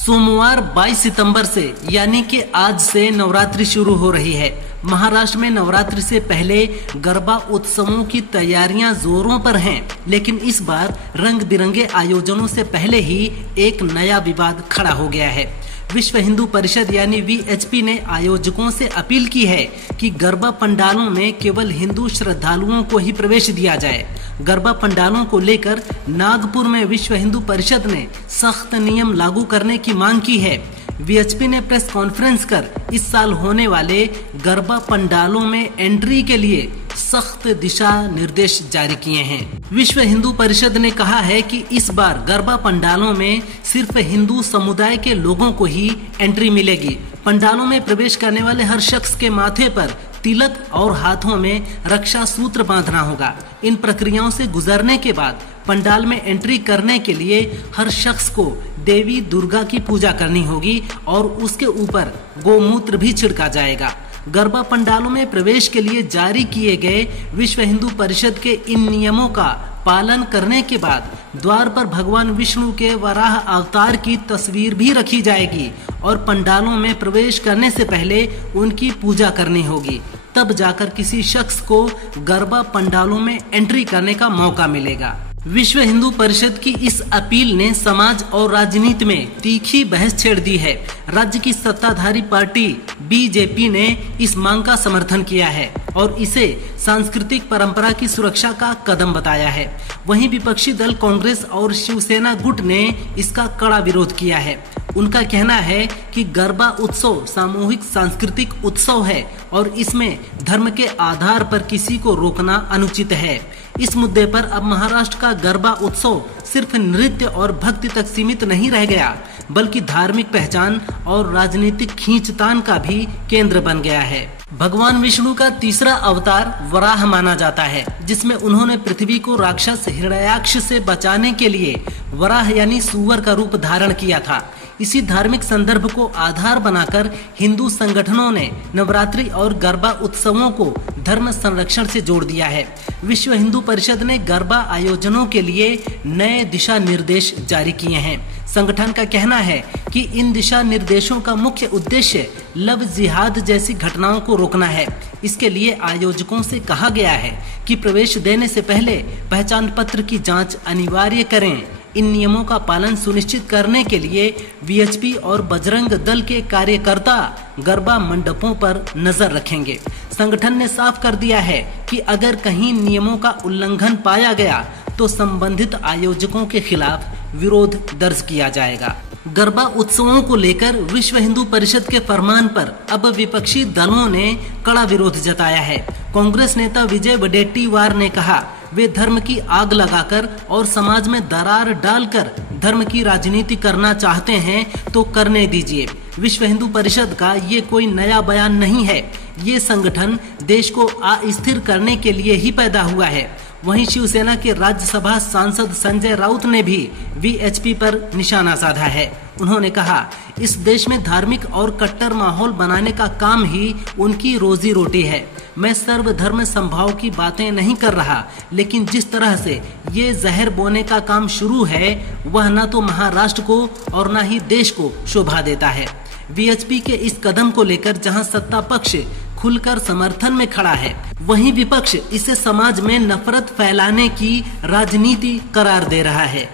सोमवार 22 सितंबर से यानी कि आज से नवरात्रि शुरू हो रही है। महाराष्ट्र में नवरात्रि से पहले गरबा उत्सवों की तैयारियां जोरों पर हैं, लेकिन इस बार रंग बिरंगे आयोजनों से पहले ही एक नया विवाद खड़ा हो गया है। विश्व हिंदू परिषद यानी वीएचपी ने आयोजकों से अपील की है कि गरबा पंडालों में केवल हिंदू श्रद्धालुओं को ही प्रवेश दिया जाए। गरबा पंडालों को लेकर नागपुर में विश्व हिंदू परिषद ने सख्त नियम लागू करने की मांग की है। वीएचपी ने प्रेस कॉन्फ्रेंस कर इस साल होने वाले गरबा पंडालों में एंट्री के लिए सख्त दिशा निर्देश जारी किए हैं। विश्व हिंदू परिषद ने कहा है कि इस बार गरबा पंडालों में सिर्फ हिंदू समुदाय के लोगों को ही एंट्री मिलेगी। पंडालों में प्रवेश करने वाले हर शख्स के माथे पर तिलक और हाथों में रक्षा सूत्र बांधना होगा। इन प्रक्रियाओं से गुजरने के बाद पंडाल में एंट्री करने के लिए हर शख्स को देवी दुर्गा की पूजा करनी होगी और उसके ऊपर गोमूत्र भी छिड़का जाएगा। गरबा पंडालों में प्रवेश के लिए जारी किए गए विश्व हिंदू परिषद के इन नियमों का पालन करने के बाद द्वार पर भगवान विष्णु के वराह अवतार की तस्वीर भी रखी जाएगी और पंडालों में प्रवेश करने से पहले उनकी पूजा करनी होगी। तब जाकर किसी शख्स को गरबा पंडालों में एंट्री करने का मौका मिलेगा। विश्व हिंदू परिषद की इस अपील ने समाज और राजनीति में तीखी बहस छेड़ दी है। राज्य की सत्ताधारी पार्टी बीजेपी ने इस मांग का समर्थन किया है और इसे सांस्कृतिक परंपरा की सुरक्षा का कदम बताया है। वहीं विपक्षी दल कांग्रेस और शिवसेना गुट ने इसका कड़ा विरोध किया है। उनका कहना है कि गरबा उत्सव सामूहिक सांस्कृतिक उत्सव है और इसमें धर्म के आधार पर किसी को रोकना अनुचित है। इस मुद्दे पर अब महाराष्ट्र का गरबा उत्सव सिर्फ नृत्य और भक्ति तक सीमित नहीं रह गया, बल्कि धार्मिक पहचान और राजनीतिक खींचतान का भी केंद्र बन गया है। भगवान विष्णु का तीसरा अवतार वराह माना जाता है, जिसमें उन्होंने पृथ्वी को राक्षस हिरण्याक्ष से बचाने के लिए वराह यानी सूअर का रूप धारण किया था। इसी धार्मिक संदर्भ को आधार बनाकर हिंदू संगठनों ने नवरात्रि और गरबा उत्सवों को धर्म संरक्षण से जोड़ दिया है। विश्व हिंदू परिषद ने गरबा आयोजनों के लिए नए दिशा निर्देश जारी किए हैं। संगठन का कहना है कि इन दिशा निर्देशों का मुख्य उद्देश्य लव जिहाद जैसी घटनाओं को रोकना है। इसके लिए आयोजकों से कहा गया है कि प्रवेश देने से पहले पहचान पत्र की जांच अनिवार्य करें। इन नियमों का पालन सुनिश्चित करने के लिए वीएचपी और बजरंग दल के कार्यकर्ता गरबा मंडपों पर नजर रखेंगे। संगठन ने साफ कर दिया है कि अगर कहीं नियमों का उल्लंघन पाया गया तो संबंधित आयोजकों के खिलाफ विरोध दर्ज किया जाएगा। गरबा उत्सवों को लेकर विश्व हिंदू परिषद के फरमान पर अब विपक्षी दलों ने कड़ा विरोध जताया है। कांग्रेस नेता विजय वडेट्टीवार ने कहा, वे धर्म की आग लगाकर और समाज में दरार डालकर धर्म की राजनीति करना चाहते हैं तो करने दीजिए। विश्व हिंदू परिषद का ये कोई नया बयान नहीं है। ये संगठन देश को अस्थिर करने के लिए ही पैदा हुआ है। वहीं शिवसेना के राज्यसभा सांसद संजय राउत ने भी वीएचपी पर निशाना साधा है। उन्होंने कहा, इस देश में धार्मिक और कट्टर माहौल बनाने का काम ही उनकी रोजी रोटी है। मैं सर्वधर्म संभाव की बातें नहीं कर रहा, लेकिन जिस तरह से ये जहर बोने का काम शुरू है वह न तो महाराष्ट्र को और न ही देश को शोभा देता है। वीएचपी के इस कदम को लेकर जहां सत्ता पक्ष खुलकर समर्थन में खड़ा है, वहीं विपक्ष इसे समाज में नफरत फैलाने की राजनीति करार दे रहा है।